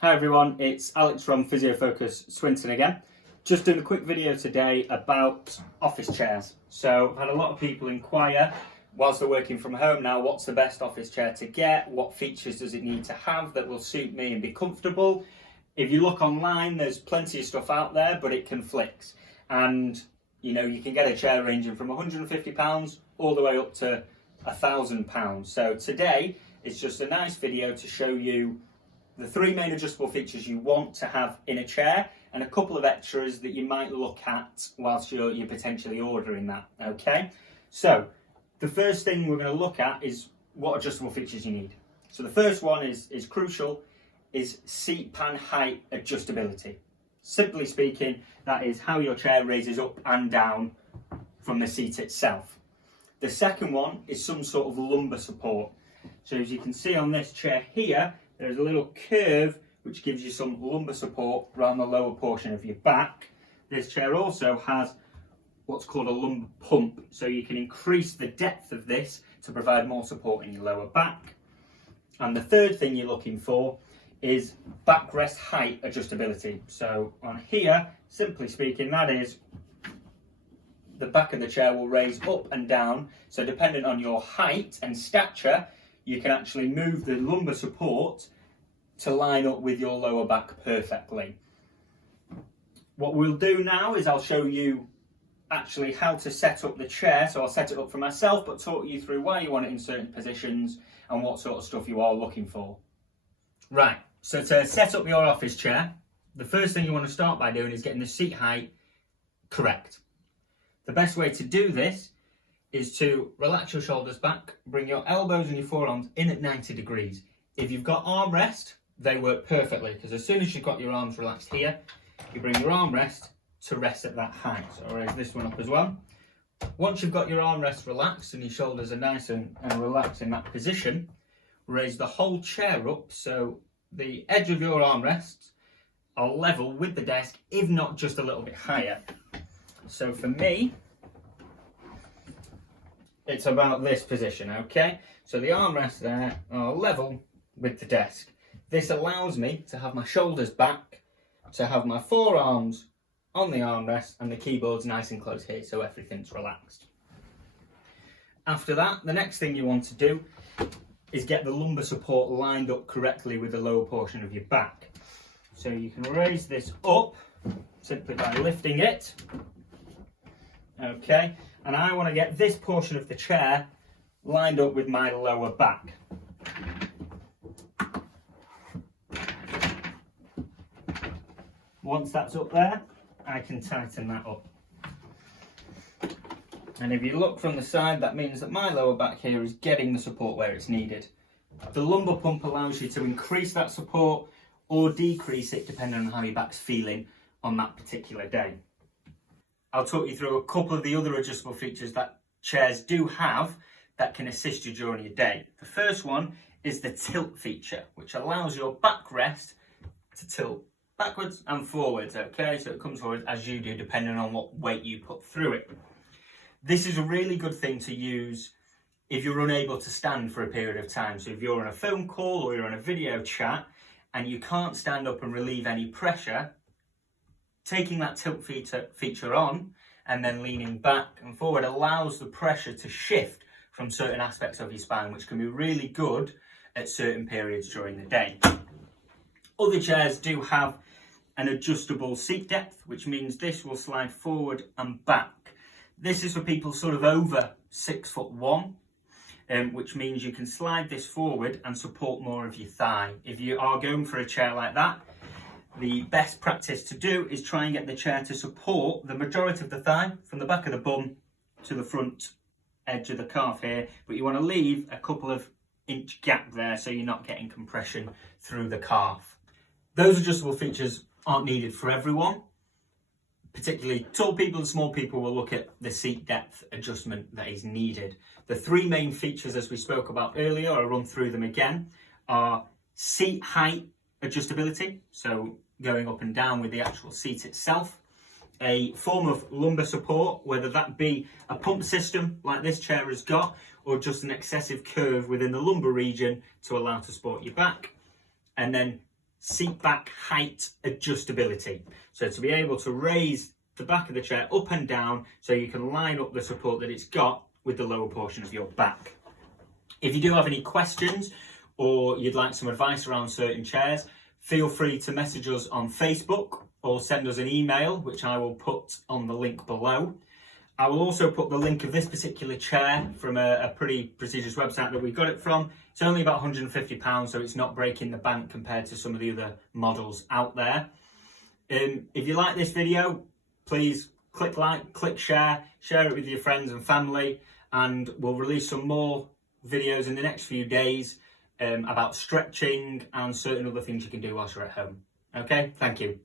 Hi everyone, it's Alex from Physiofocus again. Just doing a quick video today about office chairs. So I've had a lot of people inquire, whilst they're working from home now, what's the best office chair to get? What features does it need to have that will suit me and be comfortable? If you look online, there's plenty of stuff out there, but it conflicts. And you can get a chair ranging from £150 all the way up to £1,000. So today is just a nice video to show you the three main adjustable features you want to have in a chair and a couple of extras that you might look at whilst you're potentially ordering that, okay? So the first thing we're going to look at is what adjustable features you need. So the first one is crucial, is seat pan height adjustability. Simply speaking, that is how your chair raises up and down from the seat itself. The second one is some sort of lumbar support. So as you can see on this chair here, there's a little curve which gives you some lumbar support around the lower portion of your back. This chair also has what's called a lumbar pump, so you can increase the depth of this to provide more support in your lower back. And the third thing you're looking for is backrest height adjustability. So on here, simply speaking, that is the back of the chair will raise up and down. So depending on your height and stature, you can actually move the lumbar support to line up with your lower back perfectly. What we'll do now is I'll show you actually how to set up the chair. So I'll set it up for myself, but talk you through why you want it in certain positions and what sort of stuff you are looking for. Right, so to set up your office chair, the first thing you want to start by doing is getting the seat height correct. The best way to do this is to relax your shoulders back, bring your elbows and your forearms in at 90 degrees. If you've got armrest, they work perfectly, because as soon as you've got your arms relaxed here, you bring your armrest to rest at that height. So I'll raise this one up as well. Once you've got your armrest relaxed and your shoulders are nice and relaxed in that position, raise the whole chair up so the edge of your armrests are level with the desk, if not just a little bit higher. So for me, it's about this position, okay? So the armrests there are level with the desk. This allows me to have my shoulders back, to have my forearms on the armrest and the keyboard's nice and close here, so everything's relaxed. After that, the next thing you want to do is get the lumbar support lined up correctly with the lower portion of your back. So you can raise this up simply by lifting it, okay? And I want to get this portion of the chair lined up with my lower back. Once that's up there, I can tighten that up. And if you look from the side, that means that my lower back here is getting the support where it's needed. The lumbar pump allows you to increase that support or decrease it depending on how your back's feeling on that particular day. I'll talk you through a couple of the other adjustable features that chairs do have that can assist you during your day. The first one is the tilt feature, which allows your backrest to tilt backwards and forwards, okay? So it comes forward as you do, depending on what weight you put through it. This is a really good thing to use if you're unable to stand for a period of time. So if you're on a phone call or you're on a video chat and you can't stand up and relieve any pressure, taking that tilt feature on and then leaning back and forward allows the pressure to shift from certain aspects of your spine, which can be really good at certain periods during the day. Other chairs do have an adjustable seat depth, which means this will slide forward and back. This is for people sort of over 6'1", which means you can slide this forward and support more of your thigh. If you are going for a chair like that, the best practice to do is try and get the chair to support the majority of the thigh from the back of the bum to the front edge of the calf here, but you want to leave a couple of inch gap there so you're not getting compression through the calf. Those adjustable features aren't needed for everyone. Particularly tall people and small people will look at the seat depth adjustment that is needed. The three main features, as we spoke about earlier, I'll run through them again, are seat height adjustability, so going up and down with the actual seat itself, a form of lumbar support, whether that be a pump system like this chair has got, or just an excessive curve within the lumbar region to allow to support your back, and then seat back height adjustability. So to be able to raise the back of the chair up and down so you can line up the support that it's got with the lower portion of your back. If you do have any questions or you'd like some advice around certain chairs, feel free to message us on Facebook or send us an email, which I will put on the link below. I will also put the link of this particular chair from a pretty prestigious website that we got it from. It's only about £150, so it's not breaking the bank compared to some of the other models out there. If you like this video, please click like, click share it with your friends and family, and we'll release some more videos in the next few days about stretching and certain other things you can do whilst you're at home. Okay, thank you.